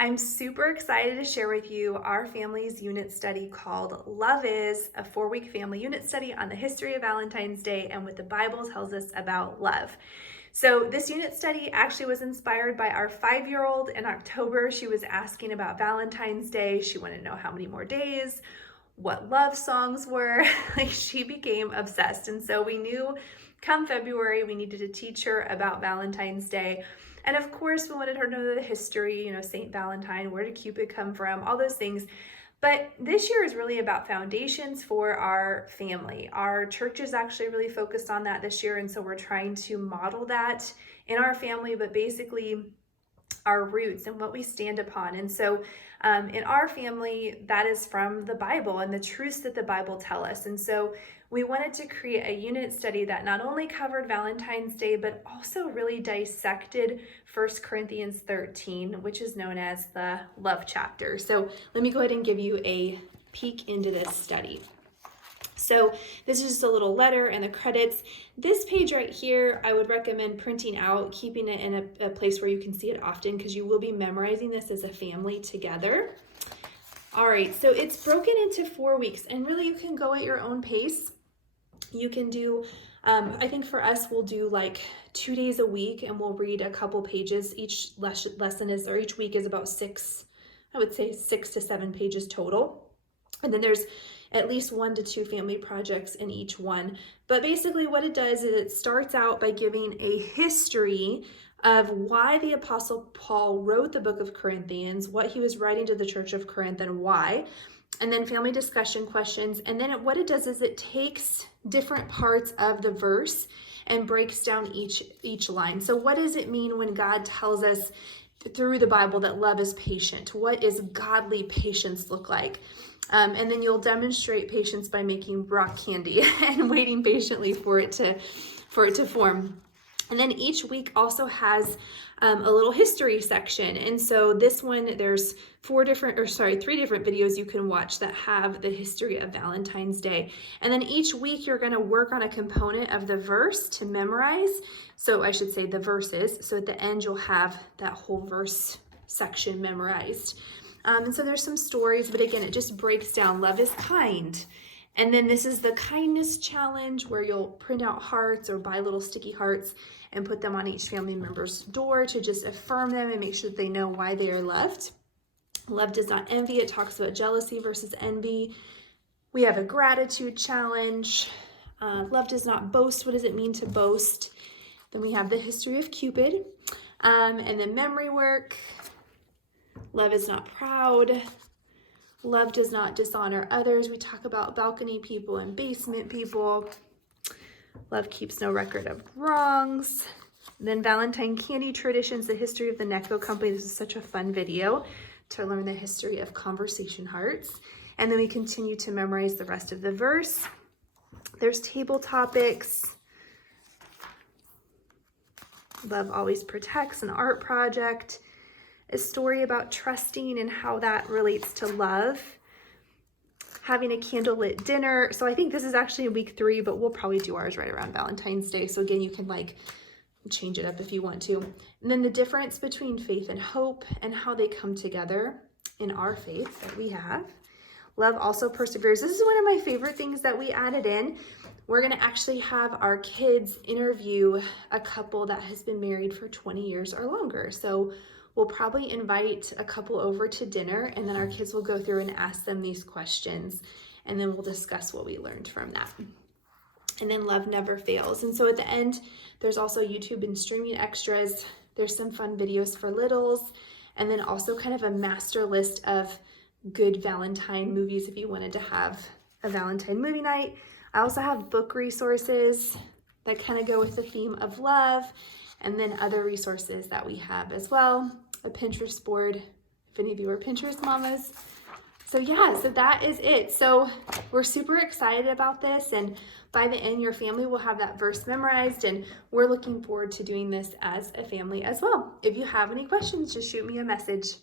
I'm super excited to share with you our family's unit study called Love Is, a 4-week family unit study on the history of Valentine's Day and what the Bible tells us about love. So this unit study actually was inspired by our 5-year-old in October. She was asking about Valentine's Day. She wanted to know how many more days, what love songs were. Like, she became obsessed. And so we knew come February, we needed to teach her about Valentine's Day. And of course, we wanted her to know the history, St. Valentine, where did Cupid come from, all those things. But this year is really about foundations for our family. Our church is actually really focused on that this year, and so we're trying to model that in our family, but basically our roots and what we stand upon. And so in our family, that is from the Bible and the truths that the Bible tell us. And so we wanted to create a unit study that not only covered Valentine's Day, but also really dissected 1 Corinthians 13, which is known as the love chapter. So let me go ahead and give you a peek into this study. So this is just a little letter and the credits. This page right here, I would recommend printing out, keeping it in a place where you can see it often, because you will be memorizing this as a family together. All right, so it's broken into 4 weeks, and really you can go at your own pace. You can do, I think for us, we'll do like 2 days a week, and we'll read a couple pages. Each lesson is, or each week is about 6 to 7 pages total. And then there's at least 1 to 2 family projects in each one. But basically what it does is it starts out by giving a history of why the Apostle Paul wrote the book of Corinthians, what he was writing to the church of Corinth and why, and then family discussion questions. And then what it does is it takes different parts of the verse and breaks down each line. So what does it mean when God tells us through the Bible that love is patient? What does godly patience look like? And then you'll demonstrate patience by making rock candy and waiting patiently for it to form. And then each week also has a little history section. And so this one, there's 3 different videos you can watch that have the history of Valentine's Day. And then each week you're going to work on a component of the verse to memorize. So I should say the verses. So at the end, you'll have that whole verse section memorized. And so there's some stories, but again, it just breaks down. Love is kind. And then this is the kindness challenge, where you'll print out hearts or buy little sticky hearts and put them on each family member's door to just affirm them and make sure that they know why they are loved. Love does not envy. It talks about jealousy versus envy. We have a gratitude challenge. Love does not boast. What does it mean to boast? Then we have the history of Cupid, and then memory work. Love is not proud. Love does not dishonor others. We talk about balcony people and basement people. Love keeps no record of wrongs. Then Valentine candy traditions, the history of the Necco company. This is such a fun video to learn the history of conversation hearts. And then we continue to memorize the rest of the verse. There's table topics. Love always protects, an art project. A story about trusting and how that relates to love. Having a candlelit dinner. So I think this is actually week 3, but we'll probably do ours right around Valentine's Day. So again, you can change it up if you want to. And then the difference between faith and hope and how they come together in our faith that we have. Love also perseveres. This is one of my favorite things that we added in. We're going to actually have our kids interview a couple that has been married for 20 years or longer. So we'll probably invite a couple over to dinner, and then our kids will go through and ask them these questions, and then we'll discuss what we learned from that. And then love never fails. And so at the end, there's also YouTube and streaming extras. There's some fun videos for littles, and then also kind of a master list of good Valentine movies if you wanted to have a Valentine movie night. I also have book resources that kind of go with the theme of love, and then other resources that we have as well. A Pinterest board, if any of you are Pinterest mamas. So yeah, so that is it. So we're super excited about this, and by the end, your family will have that verse memorized, and we're looking forward to doing this as a family as well. If you have any questions, just shoot me a message.